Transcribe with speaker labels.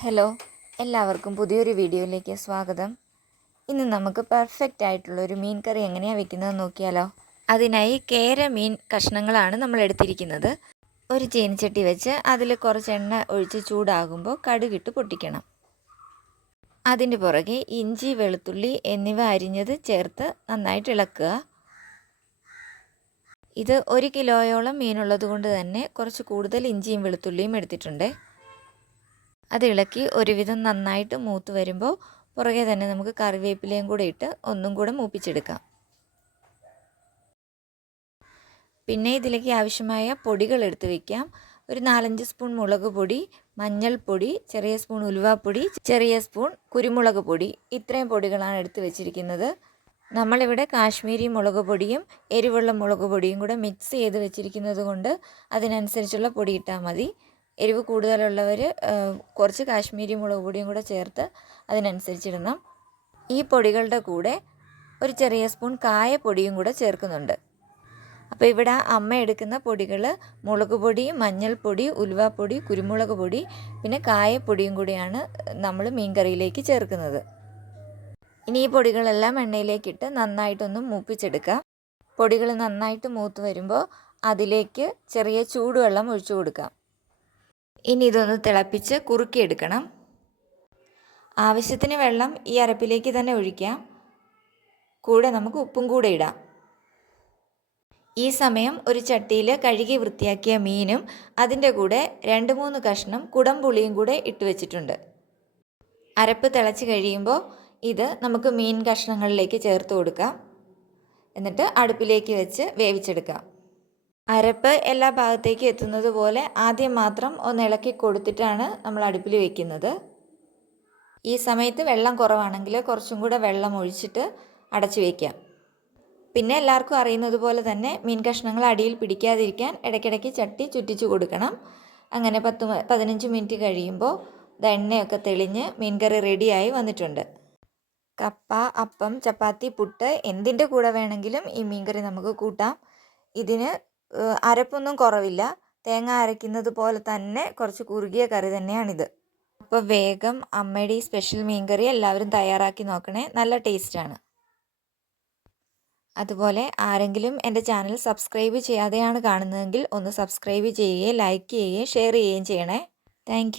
Speaker 1: Hello എല്ലാവർക്കും പുതിയൊരു വീഡിയോയിലേക്ക് സ്വാഗതം. ഇന്ന് നമുക്ക് പെർഫെക്റ്റ് ആയിട്ടുള്ള ഒരു മീൻ കറി എങ്ങനെയാണ് വെക്കുന്നത് നോക്കിയാലോ. അതിനായി കേര മീൻ കഷ്ണങ്ങളാണ് നമ്മൾ എടുത്തിരിക്കുന്നത്. ഒരു ചീനച്ചട്ടി വെച്ച് അതിൽ കുറച്ച് എണ്ണ ഒഴിച്ച് ചൂടാകുമ്പോൾ കടുകിട്ട് പൊട്ടിക്കണം. അതിന്റെ പുറകെ ഇഞ്ചി വെളുത്തുള്ളി എന്നിവ അരിഞ്ഞത് ചേർത്ത് നന്നായിട്ട് ഇളക്കുക. ഇത് ഒരു കിലോയോളം മീനുള്ളത് കൊണ്ട് തന്നെ കുറച്ച് കൂടുതൽ ഇഞ്ചിയും വെളുത്തുള്ളിയും എടുത്തിട്ടുണ്ട്. അത് ഇളക്കി ഒരുവിധം നന്നായിട്ട് മൂത്ത് വരുമ്പോൾ പുറകെ തന്നെ നമുക്ക് കറിവേപ്പിലയും കൂടെ ഇട്ട് ഒന്നും കൂടെ മൂപ്പിച്ചെടുക്കാം. പിന്നെ ഇതിലേക്ക് ആവശ്യമായ പൊടികൾ എടുത്ത് വയ്ക്കാം ഒരു നാലഞ്ച് സ്പൂൺ മുളക് പൊടി മഞ്ഞൾപ്പൊടി ചെറിയ സ്പൂൺ ഉലുവാപ്പൊടി ചെറിയ സ്പൂൺ കുരുമുളക് പൊടി. ഇത്രയും പൊടികളാണ് എടുത്ത് വെച്ചിരിക്കുന്നത്. നമ്മളിവിടെ കാശ്മീരി മുളക് പൊടിയും എരിവുള്ള മുളക് പൊടിയും കൂടെ മിക്സ് ചെയ്ത് വെച്ചിരിക്കുന്നത് കൊണ്ട് അതിനനുസരിച്ചുള്ള പൊടി ഇട്ടാൽ മതി. എരിവ് കൂടുതലുള്ളവർ കുറച്ച് കാശ്മീരി മുളക് പൊടിയും കൂടെ ചേർത്ത് അതിനനുസരിച്ചിടണം. ഈ പൊടികളുടെ കൂടെ ഒരു ചെറിയ സ്പൂൺ കായപ്പൊടിയും കൂടെ ചേർക്കുന്നുണ്ട്. അപ്പോൾ ഇവിടെ അമ്മ എടുക്കുന്ന പൊടികൾ മുളക് പൊടി മഞ്ഞൾപ്പൊടി ഉലുവാപ്പൊടി കുരുമുളക് പൊടി പിന്നെ കായപ്പൊടിയും കൂടിയാണ് നമ്മൾ മീൻകറിയിലേക്ക് ചേർക്കുന്നത്. ഇനി ഈ പൊടികളെല്ലാം എണ്ണയിലേക്കിട്ട് നന്നായിട്ടൊന്ന് മൂപ്പിച്ചെടുക്കാം. പൊടികൾ നന്നായിട്ട് മൂത്ത് വരുമ്പോൾ അതിലേക്ക് ചെറിയ ചൂടുവെള്ളം ഒഴിച്ചു കൊടുക്കാം. ഇനി ഇതൊന്ന് തിളപ്പിച്ച് കുറുക്കിയെടുക്കണം. ആവശ്യത്തിന് വെള്ളം ഈ അരപ്പിലേക്ക് തന്നെ ഒഴിക്കാം. കൂടെ നമുക്ക് ഉപ്പും കൂടെ ഇടാം. ഈ സമയം ഒരു ചട്ടിയിൽ കഴുകി വൃത്തിയാക്കിയ മീനും അതിന്റെ കൂടെ രണ്ട് മൂന്ന് കഷ്ണം കുടംപുളിയും കൂടെ ഇട്ട് വെച്ചിട്ടുണ്ട്. അരപ്പ് തിളച്ച് കഴിയുമ്പോൾ ഇത് നമുക്ക് മീൻ കഷ്ണങ്ങളിലേക്ക് ചേർത്ത് കൊടുക്കാം. എന്നിട്ട് അടുപ്പിലേക്ക് വെച്ച് വേവിച്ചെടുക്കാം. അരപ്പ് എല്ലാ ഭാഗത്തേക്ക് എത്തുന്നത് പോലെ ആദ്യം മാത്രം ഒന്ന് ഇളക്കി കൊടുത്തിട്ടാണ് നമ്മൾ അടുപ്പിൽ വെക്കുന്നത്. ഈ സമയത്ത് വെള്ളം കുറവാണെങ്കിൽ കുറച്ചും കൂടെ വെള്ളം ഒഴിച്ചിട്ട് അടച്ചു വയ്ക്കാം പിന്നെ എല്ലാവർക്കും അറിയുന്നത് പോലെ തന്നെ മീൻ കഷ്ണങ്ങൾ അടിയിൽ പിടിക്കാതിരിക്കാൻ ഇടയ്ക്കിടയ്ക്ക് ചട്ടി ചുറ്റിച്ചു കൊടുക്കണം. അങ്ങനെ പത്ത് പതിനഞ്ച് മിനിറ്റ് കഴിയുമ്പോൾ എണ്ണയൊക്കെ തെളിഞ്ഞ് മീൻകറി റെഡിയായി വന്നിട്ടുണ്ട്. കപ്പ അപ്പം ചപ്പാത്തി പുട്ട് എന്തിന്റെ കൂടെ വേണമെങ്കിലും ഈ മീൻകറി നമുക്ക് കൂട്ടാം. ഇതിന് അരപ്പൊന്നും കുറവില്ല. തേങ്ങ അരയ്ക്കുന്നത് പോലെ തന്നെ കുറച്ച് കുറുകിയ കറി തന്നെയാണിത്. അപ്പോൾ വേഗം അമ്മയുടെ ഈ സ്പെഷ്യൽ മീൻകറി എല്ലാവരും തയ്യാറാക്കി നോക്കണേ. നല്ല ടേസ്റ്റാണ് അതുപോലെ ആരെങ്കിലും എന്റെ ചാനൽ സബ്സ്ക്രൈബ് ചെയ്യാതെയാണ് കാണുന്നതെങ്കിൽ ഒന്ന് സബ്സ്ക്രൈബ് ചെയ്യുകയും ലൈക്ക് ചെയ്യുകയും ഷെയർ ചെയ്യുകയും ചെയ്യണേ. താങ്ക്